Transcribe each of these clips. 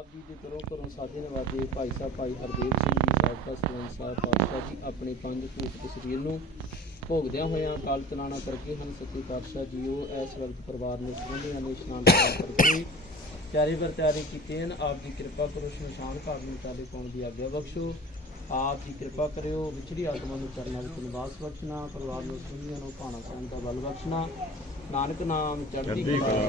ਆਪ ਜੀ ਦੇ ਤਰੋਂ ਘਰੋਂ ਸਾਜੇ ਨਵਾਜੇ ਭਾਈ ਸਾਹਿਬ ਭਾਈ ਹਰਦੇਵ ਸਿੰਘ ਜੀ ਸਾਬਕਾ ਸਰਪੰਚ ਸਾਹਿਬ ਪਾਤਸ਼ਾਹ ਜੀ ਆਪਣੀ ਪੰਜ ਭੂਤ ਤਸਵੀਰ ਨੂੰ ਭੋਗਦਿਆਂ ਹੋਇਆਂ ਕਾਲ ਚਲਾਣਾ ਕਰਕੇ ਹਨ ਸੱਚੇ ਪਾਤਸ਼ਾਹ ਜੀ ਉਹ ਇਸ ਵਕਤ ਪਰਿਵਾਰ ਨੂੰ ਸੰਬੰਧੀਆਂ ਨੇ ਇਸ਼ਨਾਨ ਕਰਕੇ ਤਿਆਰੀ ਵਰ ਤਿਆਰੀ ਕੀਤੇ ਹਨ। ਆਪ ਦੀ ਕਿਰਪਾ ਕਰੋ ਸ਼ਮਸ਼ਾਨ ਘਾਟ ਨੂੰ ਚਾਲੇ ਪਾਉਣ ਦੀ ਆਗਿਆ ਬਖਸ਼ੋ। ਆਪ ਜੀ ਕਿਰਪਾ ਕਰਿਓ ਵਿਛੜੀ ਆਤਮਾ ਨੂੰ ਚਰਨਾਂ ਵਿੱਚ ਨਿਵਾਸ ਬਖਸ਼ਣਾ ਪਰਿਵਾਰ ਨੂੰ ਸੰਬੰਧੀਆਂ ਨੂੰ ਭਾਣਾ ਸਾਹਿਬ ਦਾ ਬਲ ਬਖਸ਼ਣਾ। ਨਾਨਕ ਨਾਮ ਚੜ੍ਹਦੀ ਕਲਾ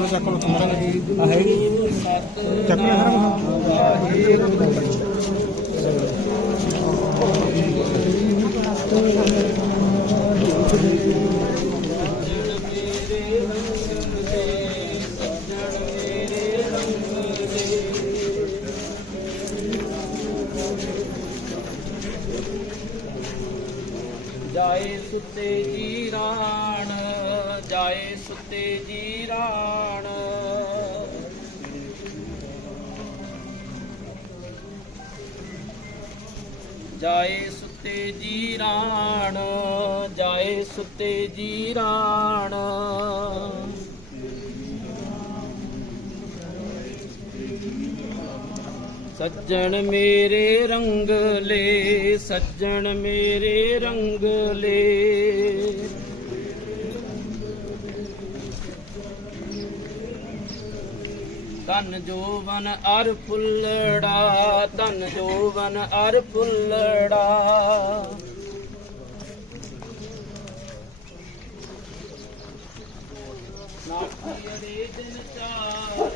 ਗਾਈ ਫੁੱਲ ਚੱਕ ਲੋ ਤੁਮਰਾ ਆ ਹੈ ਚੱਕ ਲਿਆ ਜਾਏ ਸੁੱਤੇ ਜੀ ਰਾਣ ਜਾਏ ਸੁੱਤੇ ਜੀ ਰਾਣ। ਜਾਏ ਸੁੱਤੇ ਜੀ ਰਾਣ, ਜਾਏ ਸੁੱਤੇ ਜੀ ਰਾਣ। ਸੱਜਣ ਮੇਰੇ ਰੰਗ ਰੰਗਲੇ ਸੱਜਣ ਮੇਰੇ ਰੰਗ ਰੰਗਲੇ ਤਨ ਜੋਵਨ ਅਰ ਫੁੱਲੜਾ ਤਨ ਜੋਵਨ ਅਰ ਫੁੱਲੜਾ। ਨਾਠੀ ਅਰੇ ਦਿਨ ਚਾਰ।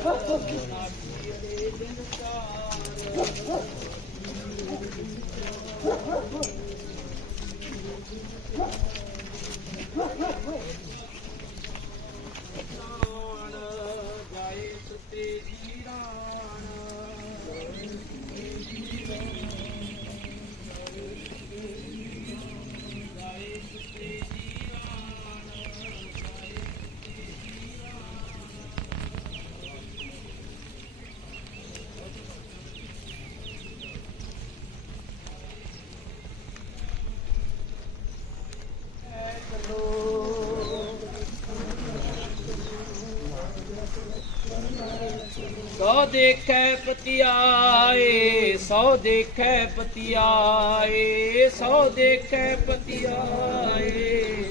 ਨਾਠੀ ਅਰੇ ਦਿਨ ਚਾਰ। ਜਾਏ ਸੁਤੇ ਦੇਖੈ ਪਤਿਆਏ, ਸੋ ਦੇਖੈ ਪਤਿਆਏ, ਸੋ ਦੇਖੈ ਪਤਿਆਏ।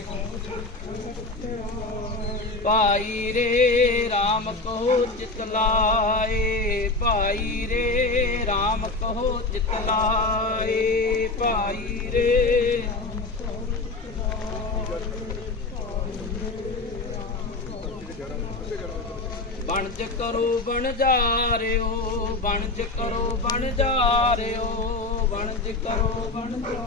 ਭਾਈ ਰੇ RAM ਕਹੋ ਚਿਤ ਲਾਏ, ਭਾਈ ਰੇ RAM ਕਹੋ ਚਿਤ ਲਾਏ, ਭਾਈ ਰੇ ਬਣਜ ਕਰੋ, ਬਣ ਜਾ ਰਿਓ ਬਣਜ ਕਰੋ, ਬਣ ਜਾ ਰਿਓ ਬਣਜ ਕਰੋ, ਬਣ ਜਾ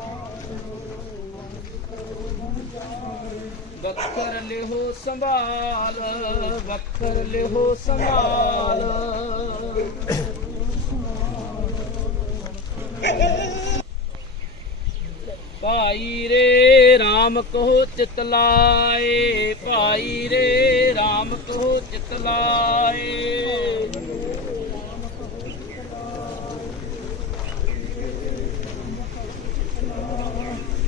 ਵੱਖਰ ਲਿਹੋ ਸੰਭਾਲ, ਵੱਖਰ ਲਿਹੋ ਸੰਭਾਲ। ਭਾਈ ਰੇ RAM ਕਹੋ ਚਿਤ ਲਾਏ, ਭਾਈ ਰੇ ਲਾਏ।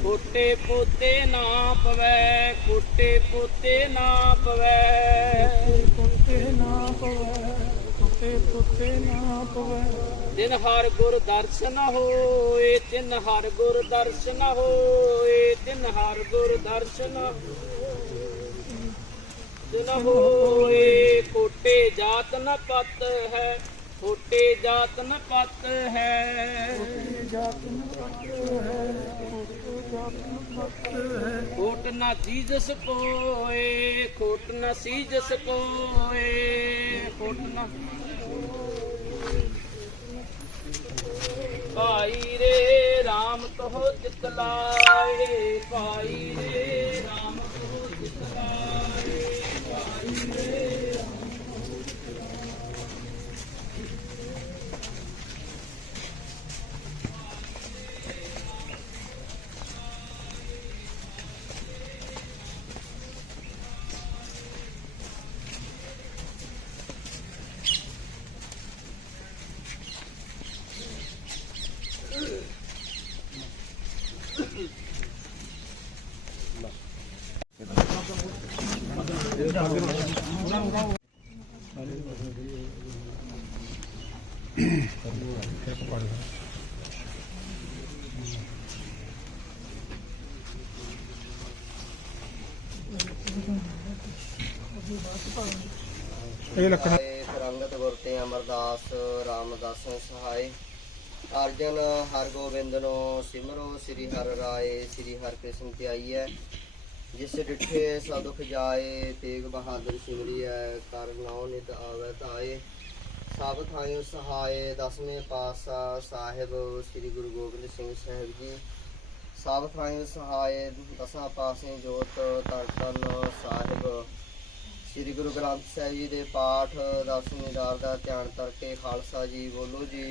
ਕੋਟੇ ਪੋਤੇ ਨਾ ਪਵੈ ਕੋਟੇ ਪੋਤੇ ਨਾ ਪਵੈ। ਕੁੱਤੇ ਨਾ ਪਵੇ ਕੁੱਤੇ ਕੁੱਤੇ ਨਾ ਪਵੇ। ਦਿਨ ਹਰ ਗੁਰ ਦਰਸ਼ਨ ਹੋਏ ਤਿਨ ਹਰ ਗੁਰ ਦਰਸ਼ਨ ਹੋਏ ਤਿਨ ਹਰ ਗੁਰ ਦਰਸ਼ਨ ਨ ਹੋਏ ਕੋਟੇ ਜਾਤ ਨ ਪਤ ਹੈ ਕੋਟੇ ਜਾਤ ਨ ਪਤ ਹੈ। ਕੋਟੇ ਨ ਨਾ ਜੀਜਸ ਕੋਏ ਕੋਟ ਨਾ ਸੀਜਸ ਕੋਏ ਕੋਟ ਨਾ ਭਾਈ ਰੇ ਰਾਮ ਤੋ ਜਿਤ ਲਾਏ, ਭਾਈ ਰੇ ਰਾਮ ਇਹ ਲੱਕੜ ਸਹਾਏ ਫਰੰਗਤ ਗੁਰ ਤੇ ਅਮਰਦਾਸ, ਰਾਮਦਾਸ ਸਹਾਏ ਅਰਜਨ ਨੂੰ ਸਿਮਰੋ, ਸ੍ਰੀ ਹਰ ਰਾਏ, ਸ੍ਰੀ ਹਰ ਕ੍ਰਿਸ਼ਨ ਧਿਆਈਐ ਜਿਸ ਡਿਠੇ ਸਦੁਖ ਜਾਏ, ਤੇਗ ਬਹਾਦਰ ਸਿਮਰਿਐ, ਕਰ ਨਾਉ ਨਿਤ ਆਵੈ ਤਾਏ ਸਭ ਥਾਇਓ ਸਹਾਏ, ਦਸਵੇਂ ਪਾਤਸ਼ਾਹ ਸਾਹਿਬ, ਸ੍ਰੀ ਗੁਰੂ ਗੋਬਿੰਦ ਸਿੰਘ ਸਾਹਿਬ ਜੀ। ਸਭ ਥਾਇਓ ਸਹਾਏ, ਦਸਾਂ ਪਾਸੇ ਜੋਤ ਤਨ ਸਾਹਿਬ ਸ੍ਰੀ ਗੁਰੂ ਗ੍ਰੰਥ ਸਾਹਿਬ ਜੀ ਦੇ ਪਾਠ ਦਸਵੀਂ ਦਾਰ ਦਾ ਧਿਆਨ ਕਰਕੇ ਖਾਲਸਾ ਜੀ ਬੋਲੋ ਜੀ।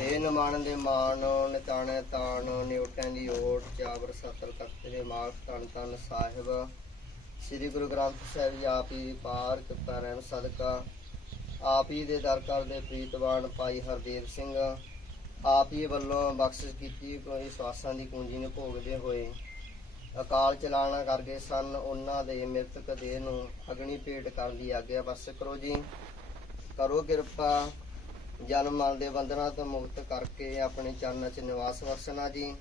ਇਹ ਨਮਾਨ ਦੇ ਮਾਨ ਨਿਤਾਣੇ ਤਾਣ ਨਿਉਟਾਂ ਦੀ ਓਟ ਚਾਬਰ ਸਤਰ ਤਖਤ ਦੇ ਮਾਖ ਤਨ ਤਨ ਸਾਹਿਬ। ਸ੍ਰੀ ਗੁਰੂ ਗ੍ਰੰਥ ਸਾਹਿਬ ਜੀ ਆਪ ਹੀ ਪਾਰ ਕਿਰਪਾ ਰਹਿਮ ਸਦਕਾ। ਆਪ ਹੀ ਦੇ ਦਰ ਦੇ ਪ੍ਰੀਤਵਾਨ ਭਾਈ ਹਰਦੇਵ ਸਿੰਘ ਆਪ ਹੀ ਵੱਲੋਂ ਬਖਸ਼ਿਸ਼ ਕੀਤੀ, ਕੋਈ ਸਵਾਸਾਂ ਦੀ ਕੁੰਜੀ ਨੂੰ ਭੋਗਦੇ ਹੋਏ। ਅਕਾਲ ਚਲਾਣਾ ਕਰ ਗਏ ਸਨ, ਉਹਨਾਂ ਦੇ ਮ੍ਰਿਤਕ ਦੇਹ ਨੂੰ ਅਗਨੀ ਭੇਟ ਕਰਨ ਦੀ ਆਗਿਆ ਬਸ ਕਰੋ ਜੀ। ਕਰੋ ਕਿਰਪਾ, ਜਨਮ ਮਨ ਦੇ ਬੰਧਨਾਂ ਤੋਂ ਮੁਕਤ ਕਰਕੇ ਆਪਣੇ ਚਰਨਾਂ 'ਚ ਨਿਵਾਸ ਬਖਸ਼ਣਾ ਜੀ।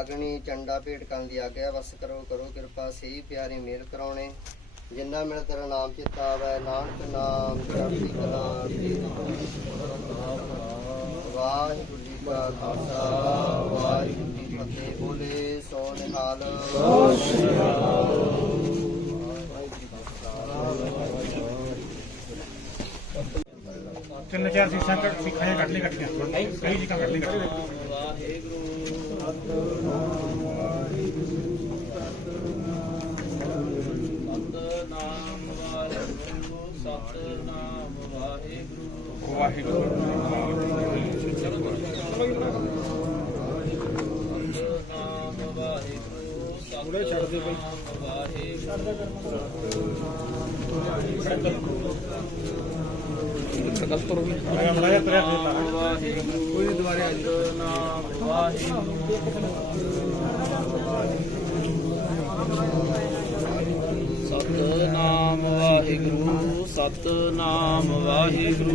ਅਗਨੀ ਚੰਡਾ ਭੇਟ ਕਰਨ ਦੀ ਆਗਿਆ ਬਸ ਕਰੋ ਕਰੋ ਕਿਰਪਾ, ਸਹੀ ਪਿਆਰੀ ਮੇਰ ਕਰਾਉਣੇ। ਜਿੰਨਾ ਮਿਲ ਤੇਰਾ ਨਾਮ ਚਿੱਤਾ ਆਵੈ, ਨਾਨਕ ਨਾਮ, ਚੜ੍ਹਦੀ ਕਲਾ ਵਾਹਿਗੁਰੂ ਜੀ ਕਾ ਖਾਲਸਾ, ਵਾਹਿਗੁਰੂ ਫਤਿਹ ਬੋਲੇ ਸੋ ਨਿਹਾਲ ਤਿੰਨ ਚਾਰ ਸੀਸਾਂ ਕੱਟ ਸਿੱਖਾਂ ਕੱਢ ਲਈ ਕੱਟੀਆਂ ਕਈ ਚੀਜ਼ਾਂ ਕੱਢ ਲਈ ਕੱਟੀਆਂ ਸਤਨਾਮ ਵਾਹਿਗੁਰੂ ਸਤਨਾਮ ਵਾਹਿਗੁਰੂ। ਵਾਹਿਗੁਰੂ। ਵਾਹਿਗੁਰੂ ਸਤਨਾਮ ਵਾਹਿਗੁਰੂ ਗਲਤ ਹੋ ਗਈ ਮੈਂ ਬੜਾ ਤੇਰਾ ਫੇਰ ਲਾ ਵਾਹਿਗੁਰੂ ਕੋਈ ਦੁਆਰੇ ਆ ਨਾਮ ਵਾਹਿਗੁਰੂ ਸਤਨਾਮ ਵਾਹਿਗੁਰੂ।